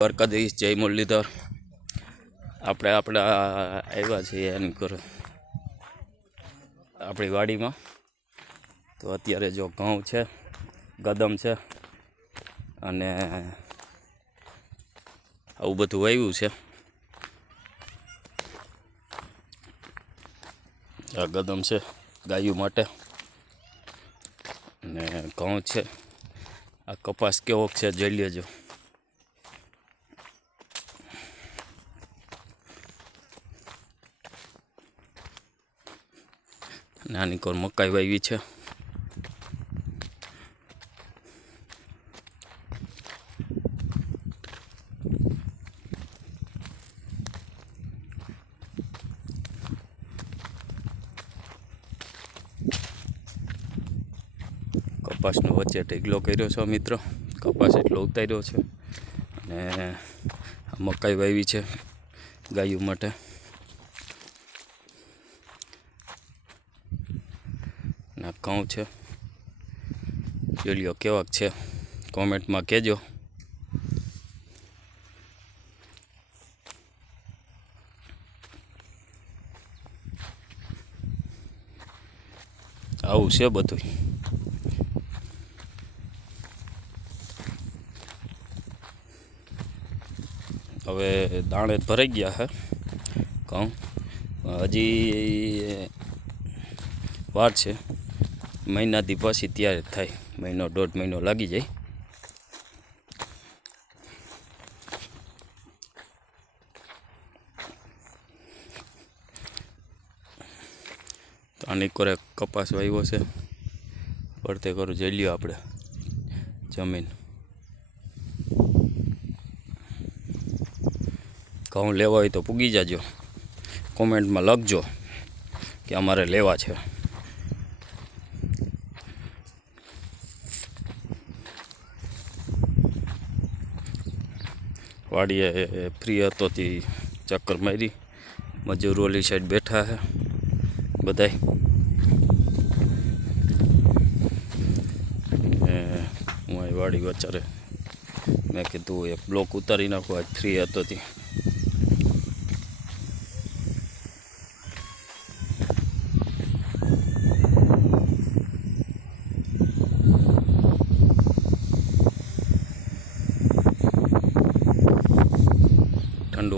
દ્વારકાધીશ, જય મુરલીધર. આપણે આપણા આવ્યા છીએ એની કર આપણી વાડીમાં. તો અત્યારે જો ઘઉં છે, ગદમ છે, અને આવું બધું આવ્યું છે. આ ગદમ છે ગાયું માટે. અને ઘઉં છે. આ કપાસ કેવો છે જોઈ લેજો. નાની કોર મકાઈ વાવી છે. કપાસનો વચ્ચે ઢીગલો કર્યો છે મિત્રો. કપાસ એટલો ઉતાર્યો છે. અને મકાઈ વાવી છે ગાયું માટે. ના ઘઉં છે. જોઈ કેવાક છે. કોમેન્ટમાં કહેજો. આવું છે બધું હવે દાણે ભરાઈ ગયા હે કહું હજી વાર છે. મહિનાથી પછી ત્યારે થાય. મહિનો દોઢ મહિનો લાગી જાય. આની કોરે કપાસ વાવ્યો છે. પડતે કરું, જઈ લ્યો આપણે. જમીન. ઘઉં લેવા હોય તો પૂગી જાજો. કોમેન્ટમાં લખજો કે અમારે લેવા છે. વાડીએ ફ્રી હતો તે ચક્કર મારી. મજૂર ઓલી સાઈડ બેઠા છે, બધાય. હું વાડી વચારે મેં કીધું એક બ્લોક ઉતારી નાખું, આજ ફ્રી હતો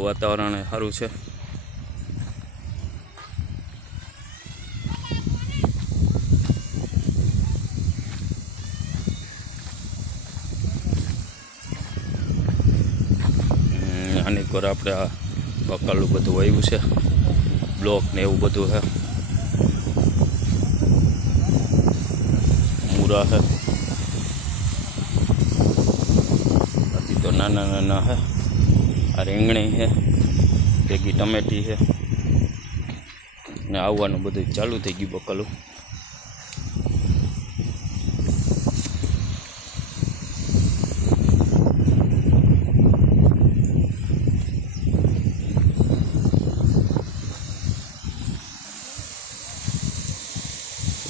ઠંડુ વાતાવરણ સારું છે. આની કોર આપણે આ બકાલું બધું વાવ્યું છે. બ્લોક ને એવું બધું છે. મૂરા છે. બાકી તો નાના નાના છે. આ રીંગણી છે, ભેગી ટમેટી છે. ને આવવાનું બધું ચાલુ થઈ ગયું બકલું.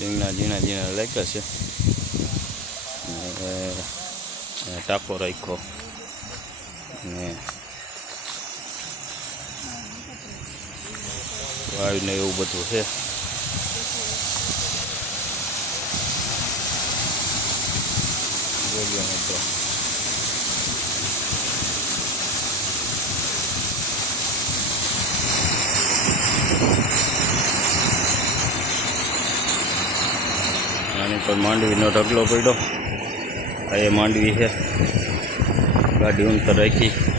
રીંગણા ઝીણા ઝીણા લાગ્યા છે. ટાંકો રાખ્યો. ને વાયુ ને એવું બધું છે. આની પર માંડવીનો ઢગલો પડ્યો. આ એ માંડવી છે. ગાડી ઉંતર રાખી.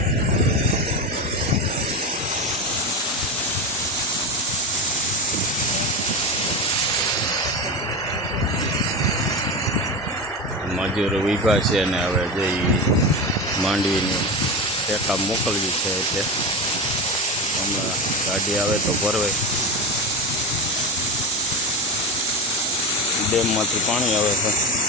મજૂરો વિભા છે અને હવે જે માંડવીની ટેકા મોકલવી છે એટલે હમણાં ગાડી આવે તો ભરવાય. ડેમમાંથી પાણી આવે છે.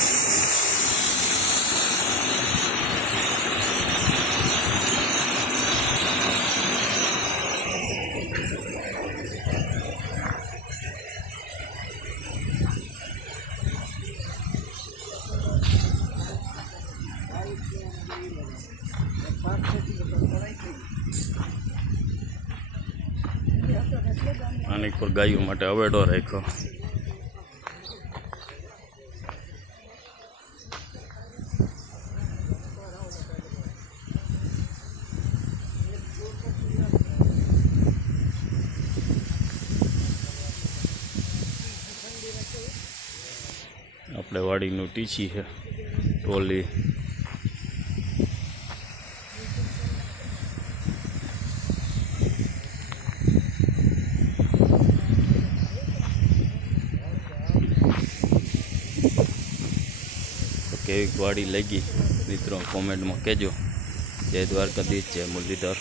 આની પર ગાયો માટે અવેડો રાખ્યો. આપણે વાડીનું ટીચી છે ટોલી. કેવી વાડી લાગી. મિત્રો કોમેન્ટમાં કહેજો. જય દ્વારકાધીશ જય મુરલીધર.